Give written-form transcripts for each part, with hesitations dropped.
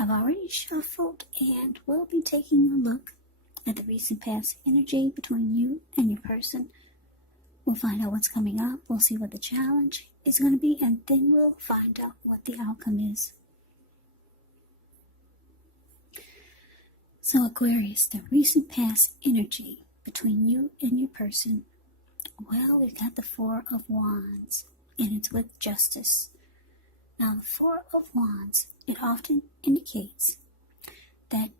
I've already shuffled and we'll be taking a look at the recent past energy between you and your person. We'll find out what's coming up, we'll see what the challenge is going to be, and then we'll find out what the outcome is. So Aquarius, the recent past energy between you and your person. Well, we've got the Four of Wands, and it's with Justice. Now, the Four of Wands, it often indicates that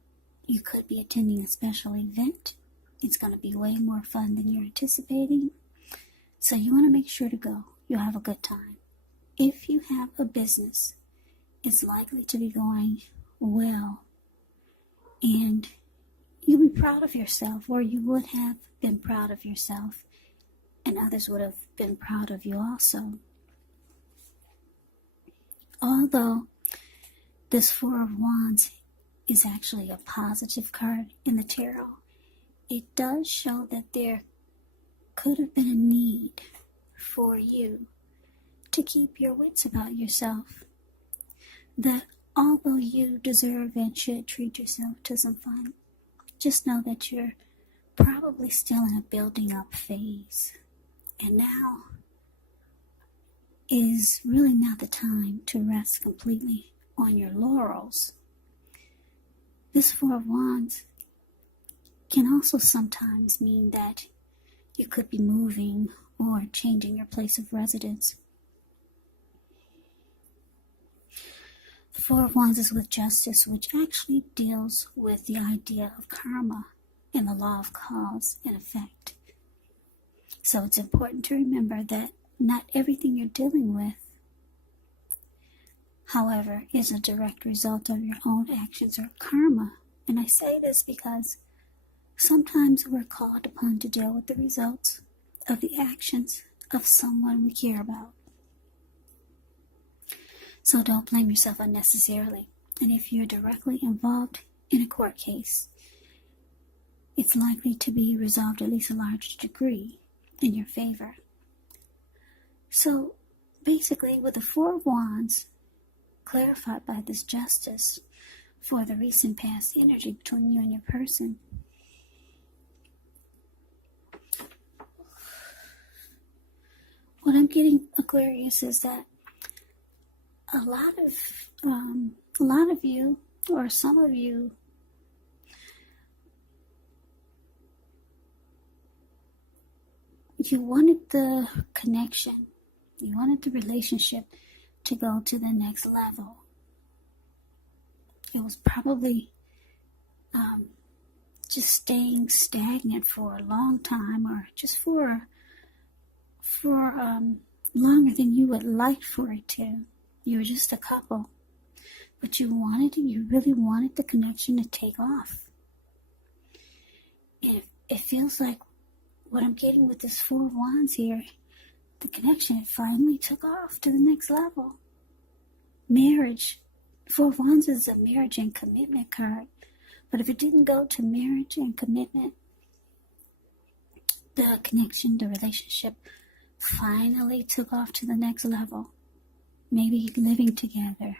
you could be attending a special event. It's going to be way more fun than you're anticipating. So you want to make sure to go. You'll have a good time. If you have a business, it's likely to be going well. And you'll be proud of yourself, or you would have been proud of yourself. And others would have been proud of you also. Although this Four of Wands is actually a positive card in the tarot, it does show that there could have been a need for you to keep your wits about yourself. That although you deserve and should treat yourself to some fun, just know that you're probably still in a building up phase. And now is really not the time to rest completely on your laurels. This Four of Wands can also sometimes mean that you could be moving or changing your place of residence. The Four of Wands is with Justice, which actually deals with the idea of karma and the law of cause and effect. So it's important to remember that not everything you're dealing with, however, is a direct result of your own actions or karma. And I say this because sometimes we're called upon to deal with the results of the actions of someone we care about. So don't blame yourself unnecessarily. And if you're directly involved in a court case, it's likely to be resolved at least a large degree in your favor. So basically, with the Four of Wands clarified by this Justice for the recent past energy between you and your person, what I'm getting, Aquarius, is that a lot of you, or some of you, you wanted the connection, you wanted the relationship to go to the next level. It was probably just staying stagnant for a long time, or just for longer than you would like for it to. You were just a couple, but you really wanted the connection to take off. And it feels like what I'm getting with this Four of Wands here, the connection finally took off to the next level. Marriage. Four of Wands is a marriage and commitment card. But if it didn't go to marriage and commitment, the connection, the relationship finally took off to the next level. Maybe living together.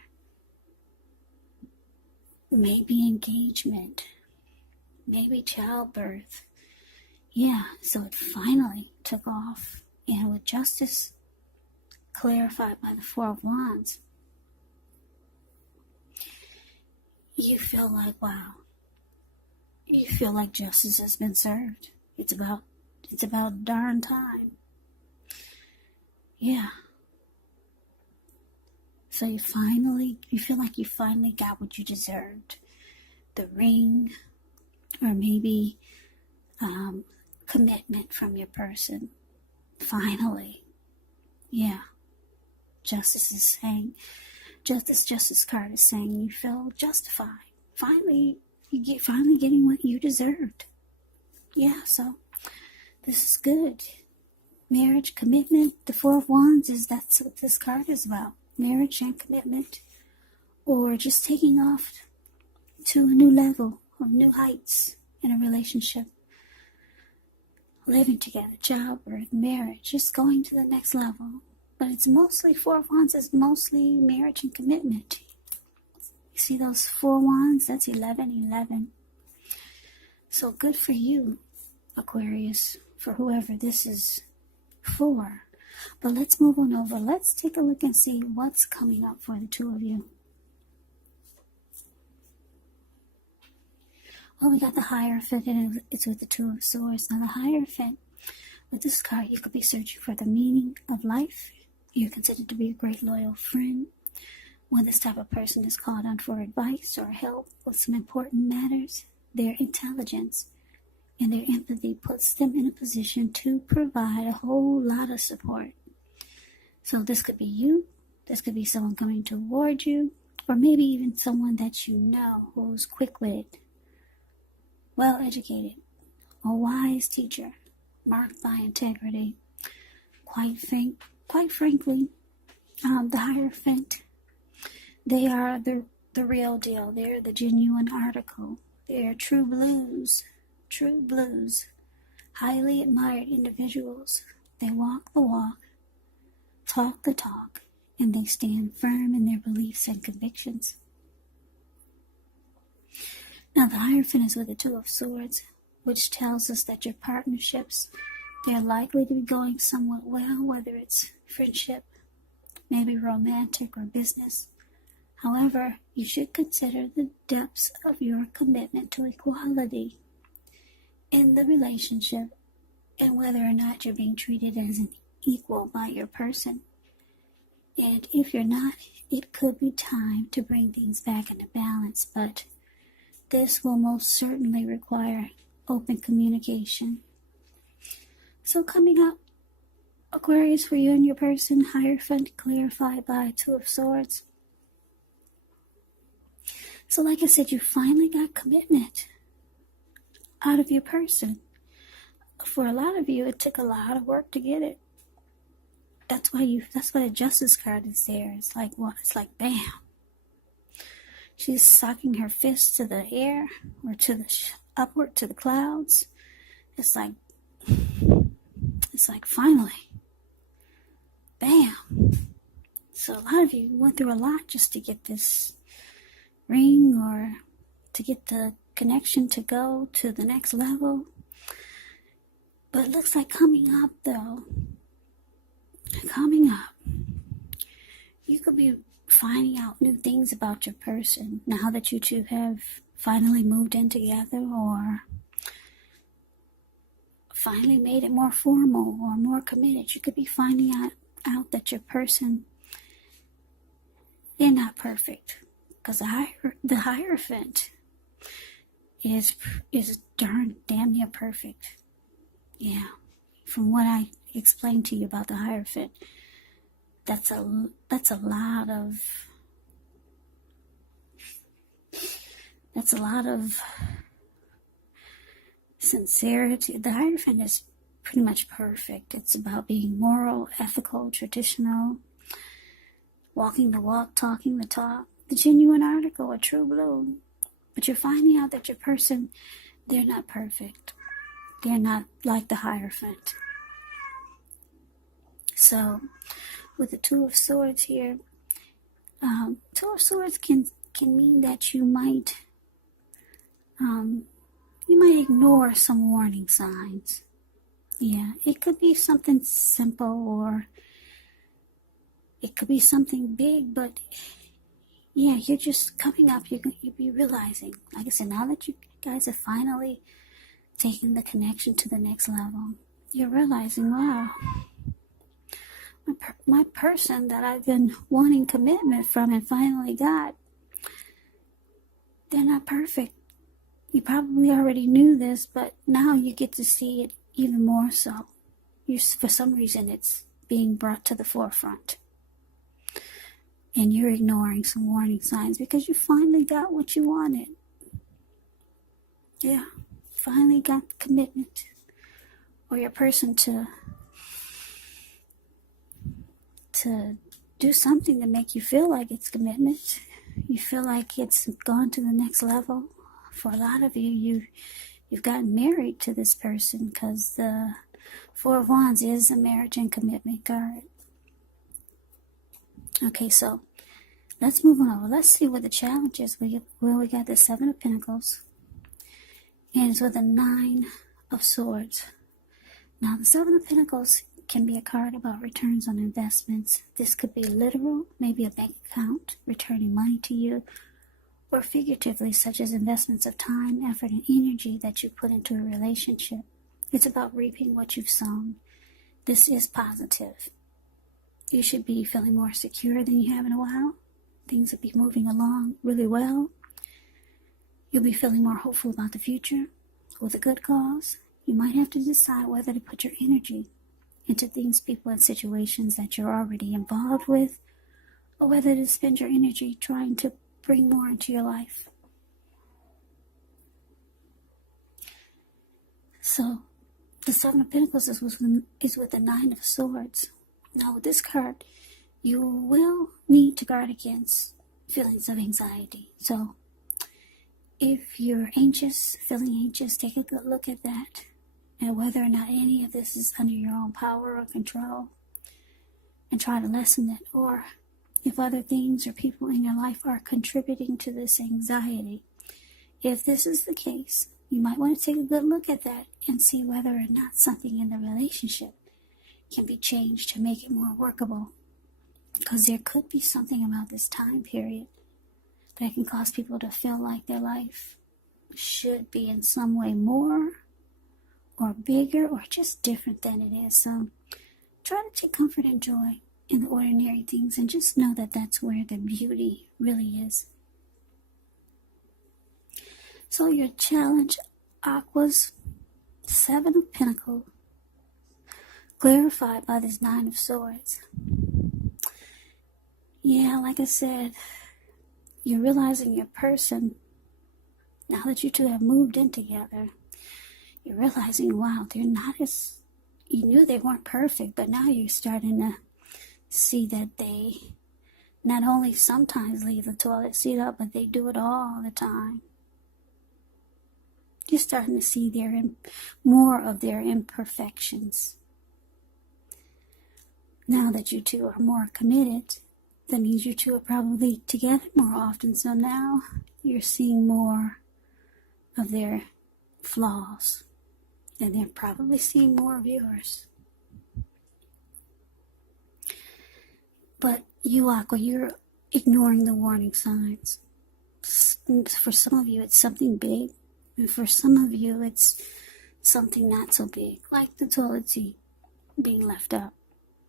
Maybe engagement. Maybe childbirth. Yeah, so it finally took off. And with Justice clarified by the Four of Wands, you feel like, wow. You feel like justice has been served. It's about darn time. Yeah. So you feel like you finally got what you deserved. The ring, or maybe commitment from your person. Finally. Yeah. Justice card is saying you feel justified. Finally getting what you deserved. Yeah, so this is good. Marriage, commitment, the Four of Wands that's what this card is about. Marriage and commitment, or just taking off to a new level of new heights in a relationship. Living together, childbirth, marriage, just going to the next level. But it's mostly, Four of Wands is mostly marriage and commitment. See those 4 wands? That's 11. So good for you, Aquarius, for whoever this is for. But let's move on over. Let's take a look and see what's coming up for the two of you. Well, we got the Hierophant, and it's with the Two of Swords. Now, the Hierophant, with this card, you could be searching for the meaning of life. You're considered to be a great loyal friend. When this type of person is called on for advice or help with some important matters, their intelligence and their empathy puts them in a position to provide a whole lot of support. So this could be you, this could be someone coming toward you, or maybe even someone that you know who's quick-witted, well-educated, a wise teacher, marked by integrity. Quite frankly, the Hierophant, they are the real deal. They're the genuine article. They're true blues, highly admired individuals. They walk the walk, talk the talk, and they stand firm in their beliefs and convictions. Now, the Hierophant is with the Two of Swords, which tells us that your partnerships, they're likely to be going somewhat well, whether it's friendship, maybe romantic or business. However, you should consider the depths of your commitment to equality in the relationship and whether or not you're being treated as an equal by your person. And if you're not, it could be time to bring things back into balance, but this will most certainly require open communication. So coming up, Aquarius, for you and your person, Hierophant clarified by Two of Swords. So like I said, you finally got commitment out of your person. For a lot of you, it took a lot of work to get it. That's why the Justice card is there. It's like what? It's like bam. She's socking her fist to the air or to the upward to the clouds. It's like finally, bam. So a lot of you went through a lot just to get this ring or to get the connection to go to the next level. But it looks like coming up, you could be finding out new things about your person now that you two have finally moved in together or finally made it more formal or more committed. You could be finding out that your person, they're not perfect. Because the Hierophant is damn near perfect. Yeah. From what I explained to you about the Hierophant, that's a lot of sincerity. The Hierophant is pretty much perfect. It's about being moral, ethical, traditional, walking the walk, talking the talk, the genuine article, a true blue. But you're finding out that your person, they're not perfect. They're not like the Hierophant. So, with the Two of Swords here, Two of Swords can mean that you might ignore some warning signs. Yeah, it could be something simple or it could be something big, but yeah, you're just coming up, you'll be realizing, like I said, now that you guys have finally taken the connection to the next level, you're realizing, wow, my person that I've been wanting commitment from and finally got, they're not perfect. You probably already knew this, but now you get to see it even more so. For some reason, it's being brought to the forefront. And you're ignoring some warning signs because you finally got what you wanted. Yeah, finally got the commitment. Or your person to do something to make you feel like it's commitment. You feel like it's gone to the next level. For a lot of you, you've gotten married to this person because the Four of Wands is a marriage and commitment card. Okay, so let's move on over. Let's see what the challenge is. We got the Seven of Pentacles, and it's with the Nine of Swords. Now, the Seven of Pentacles can be a card about returns on investments. This could be literal, maybe a bank account returning money to you, or figuratively, such as investments of time, effort, and energy that you put into a relationship. It's about reaping what you've sown. This is positive. You should be feeling more secure than you have in a while. Things will be moving along really well. You'll be feeling more hopeful about the future with a good cause. You might have to decide whether to put your energy into things, people, and situations that you're already involved with, or whether to spend your energy trying to bring more into your life. So, the Seven of Pentacles is with the Nine of Swords. Now, with this card, you will need to guard against feelings of anxiety. So, if you're anxious, feeling anxious, take a good look at that, and whether or not any of this is under your own power or control, and try to lessen it, or if other things or people in your life are contributing to this anxiety. If this is the case, you might want to take a good look at that and see whether or not something in the relationship can be changed to make it more workable. Because there could be something about this time period that can cause people to feel like their life should be in some way more or bigger or just different than it is. So try to take comfort and joy in the ordinary things, and just know that that's where the beauty really is. So your challenge, Aqua's Seven of Pentacles, clarified by this Nine of Swords. Yeah, like I said, you're realizing your person, now that you two have moved in together, you're realizing, wow, they're not as, you knew they weren't perfect, but now you're starting to see that they not only sometimes leave the toilet seat up, but they do it all the time. You're starting to see more of their imperfections. Now that you two are more committed, that means you two are probably together more often. So now you're seeing more of their flaws, and they're probably seeing more of yours. But you, Aqua, you're ignoring the warning signs. For some of you, it's something big. And for some of you, it's something not so big, like the toilet seat being left up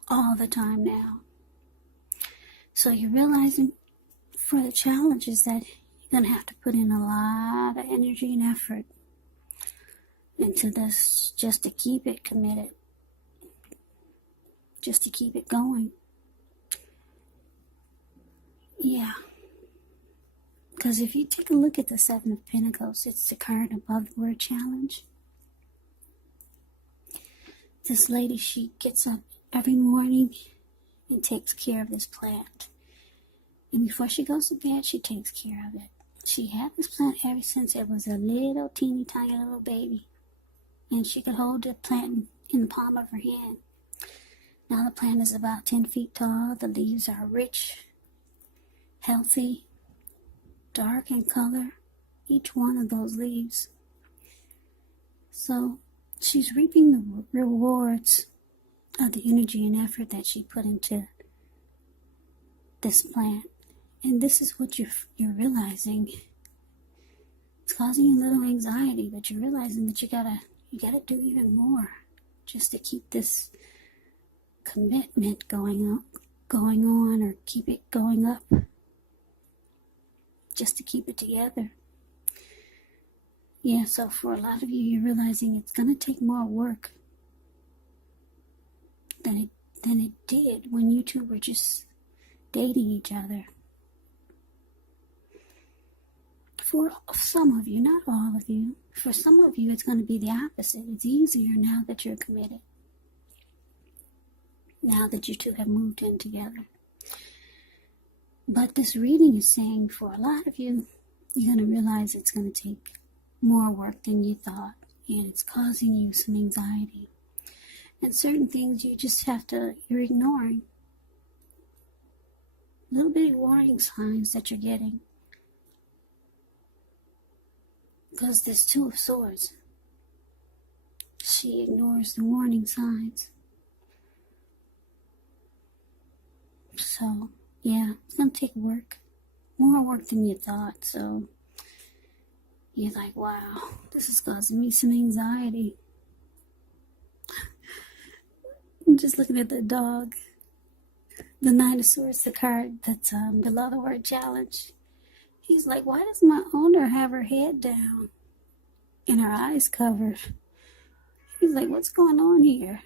all the time now. So you're realizing for the challenges that you're going to have to put in a lot of energy and effort into this just to keep it committed, just to keep it going. Yeah. Because if you take a look at the Seven of Pentacles, it's the card above the word challenge. This lady, she gets up every morning and takes care of this plant. And before she goes to bed, she takes care of it. She had this plant ever since it was a little teeny tiny little baby. And she could hold the plant in the palm of her hand. Now the plant is about 10 feet tall. The leaves are rich, healthy, dark in color, each one of those leaves. So she's reaping the rewards of the energy and effort that she put into this plant. And this is what you're realizing. It's causing you a little anxiety, but you're realizing that you gotta do even more just to keep this commitment going on, or keep it going up. Just to keep it together. Yeah, so for a lot of you, you're realizing it's going to take more work than it did when you two were just dating each other. For some of you, not all of you, for some of you, it's going to be the opposite. It's easier now that you're committed. Now that you two have moved in together. But this reading is saying for a lot of you, you're going to realize it's going to take more work than you thought. And it's causing you some anxiety. And certain things you're ignoring. little bitty warning signs that you're getting. Because this Two of Swords, she ignores the warning signs. So, yeah, it's going to take work. More work than you thought. So, you're like, wow, this is causing me some anxiety. I'm just looking at the dog. The Nine of Swords, the card that's below the word challenge. He's like, why does my owner have her head down and her eyes covered? He's like, what's going on here?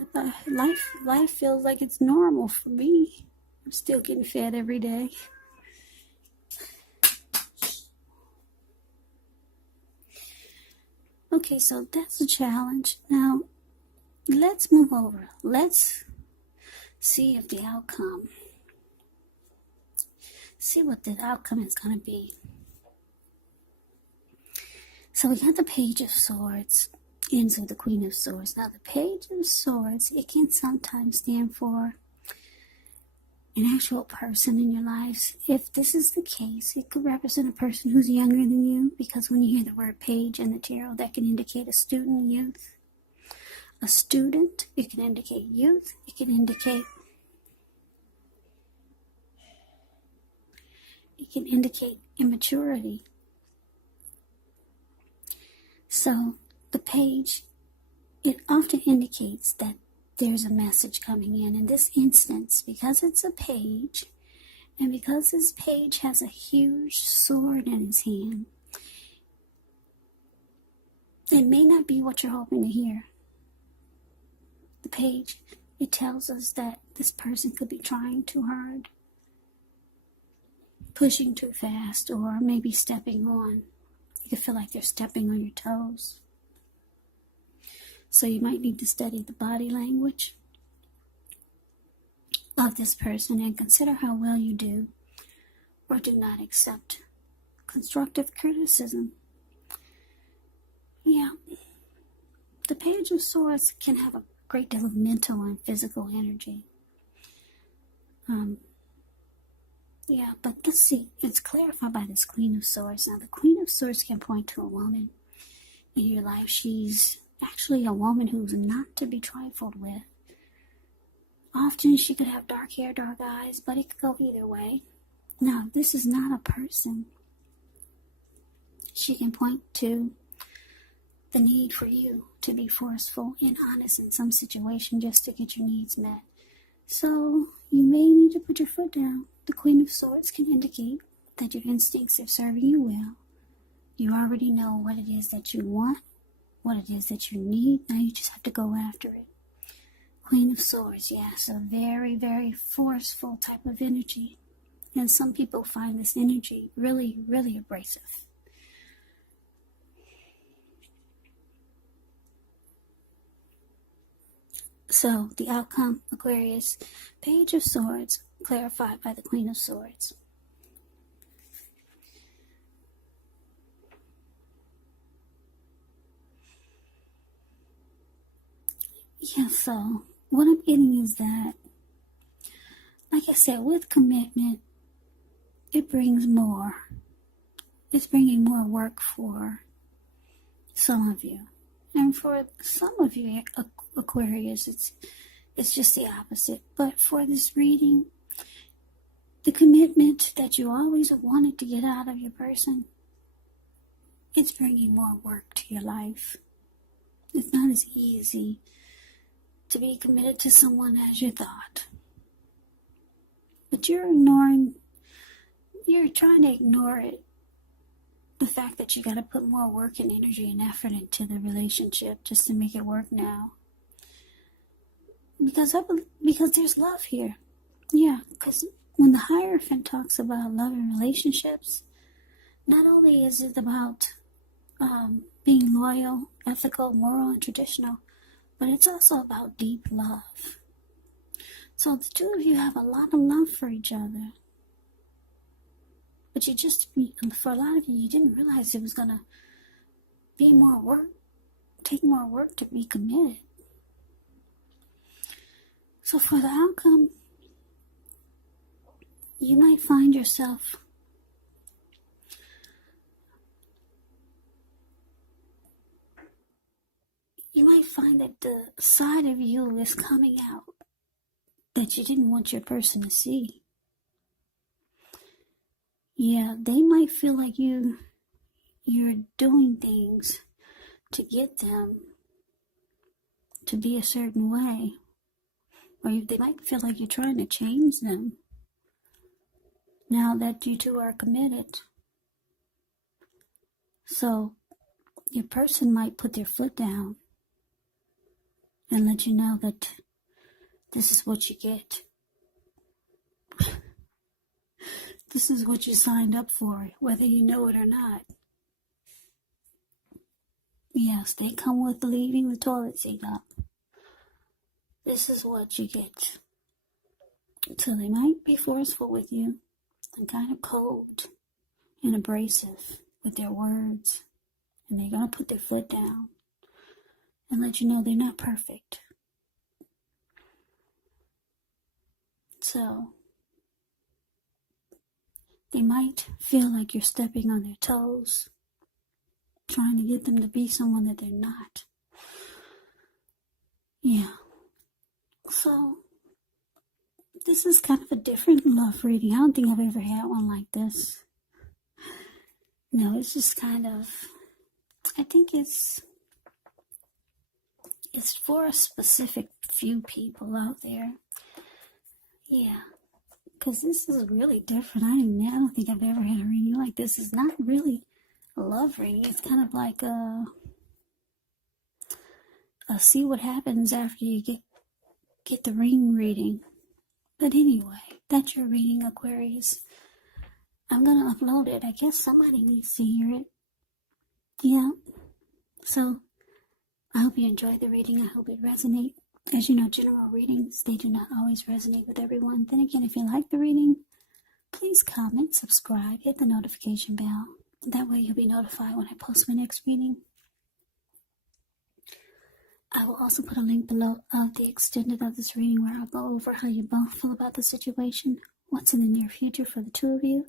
I thought life feels like it's normal for me. I'm still getting fed every day. Okay, so that's a challenge. Now, let's move over. Let's see if the outcome, see what the outcome is going to be. So we got the Page of Swords, ends with the Queen of Swords. Now the Page of Swords, it can sometimes stand for an actual person in your lives. If this is the case, it could represent a person who's younger than you, because when you hear the word page in the tarot, that can indicate a student, youth. A student, it can indicate youth, it can indicate immaturity. So the page, it often indicates that there's a message coming in this instance, because it's a page, and because this page has a huge sword in his hand, it may not be what you're hoping to hear. The page, it tells us that this person could be trying too hard, pushing too fast, or maybe stepping on. You could feel like they're stepping on your toes. So you might need to study the body language of this person and consider how well you do or do not accept constructive criticism. Yeah. The Page of Swords can have a great deal of mental and physical energy. Yeah, but let's see. It's clarified by this Queen of Swords. Now, the Queen of Swords can point to a woman in your life. She's actually a woman who's not to be trifled with. Often she could have dark hair, dark eyes, but it could go either way. Now, this is not a person. She can point to the need for you to be forceful and honest in some situation just to get your needs met. So, you may need to put your foot down. The Queen of Swords can indicate that your instincts are serving you well. You already know what it is that you want, what it is that you need. Now you just have to go after it. Queen of Swords, yes, a very, very forceful type of energy. And some people find this energy really, really abrasive. So, the outcome, Aquarius, Page of Swords, clarified by the Queen of Swords. Yeah, so, what I'm getting is that, like I said, with commitment, it brings more. It's bringing more work for some of you. And for some of you, Aquarius, it's just the opposite. But for this reading, the commitment that you always wanted to get out of your person, it's bringing more work to your life. It's not as easy to be committed to someone as you thought. But you're trying to ignore it. The fact that you got to put more work and energy and effort into the relationship just to make it work now. Because there's love here. Yeah, because when the Hierophant talks about love and relationships, not only is it about being loyal, ethical, moral, and traditional, but it's also about deep love. So the two of you have a lot of love for each other. But for a lot of you, you didn't realize it was going to be more work, take more work to be committed. So for the outcome, you might find yourself that the side of you is coming out that you didn't want your person to see. Yeah, they might feel like you're doing things to get them to be a certain way. Or they might feel like you're trying to change them now that you two are committed. So your person might put their foot down and let you know that this is what you get. This is what you signed up for, whether you know it or not. Yes, they come with leaving the toilet seat up. This is what you get. So they might be forceful with you and kind of cold and abrasive with their words. And they're going to put their foot down and let you know they're not perfect. So they might feel like you're stepping on their toes, trying to get them to be someone that they're not. Yeah. So this is kind of a different love reading. I don't think I've ever had one like this. No, it's just kind of, I think it's for a specific few people out there. Yeah. Because this is really different. I don't think I've ever had a reading like this. It's not really a love reading. It's kind of like a see what happens after you get the ring reading. But anyway, that's your reading, Aquarius. I'm going to upload it. I guess somebody needs to hear it. Yeah. So I hope you enjoyed the reading. I hope it resonates. As you know, general readings, they do not always resonate with everyone. Then again, if you like the reading, please comment, subscribe, hit the notification bell. That way you'll be notified when I post my next reading. I will also put a link below of the extended of this reading where I'll go over how you both feel about the situation, what's in the near future for the two of you,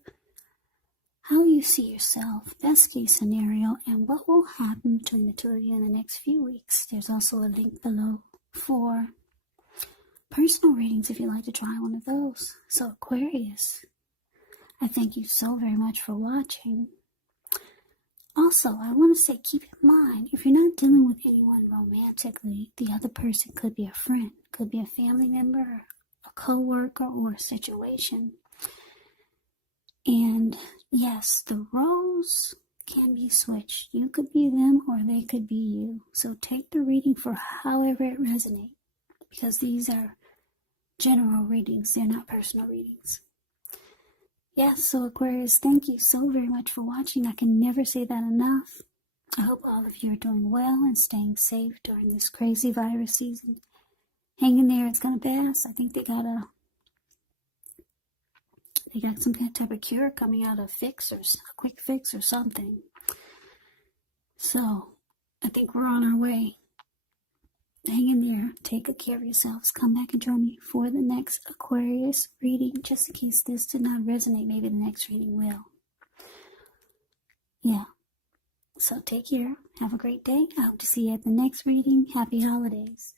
how you see yourself, best case scenario, and what will happen between the two of you in the next few weeks. There's also a link below for personal readings if you'd like to try one of those. So Aquarius, I thank you so very much for watching. Also, I want to say, keep in mind, if you're not dealing with anyone romantically, the other person could be a friend, could be a family member, a co-worker, or a situation. And yes, the roles can be switched. You could be them or they could be you. So take the reading for however it resonates, because these are general readings. They're not personal readings. Yes, so Aquarius, thank you so very much for watching. I can never say that enough. I hope all of you are doing well and staying safe during this crazy virus season. Hang in there, it's going to pass. I think they got some kind of type of cure coming out, of fix or a quick fix or something. So I think we're on our way. Hang in there. Take good care of yourselves. Come back and join me for the next Aquarius reading. Just in case this did not resonate, maybe the next reading will. Yeah. So take care. Have a great day. I hope to see you at the next reading. Happy holidays.